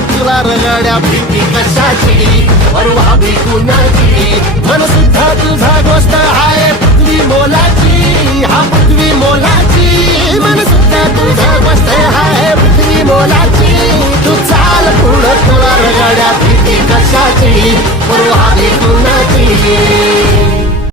तुला रगाड्या भीती कशाची? परवा भी कुणाची? मन सुद्धा तुझा गोष्ट आहे पृथ्वी मोलाची. हा पृथ्वी मोलाची. मन सुद्धा तुझा गोष्ट आहे पृथ्वी मोलाची. तू चाल पुढं तुला रगाड्या भीती कशाची? परवा भी कुणाची?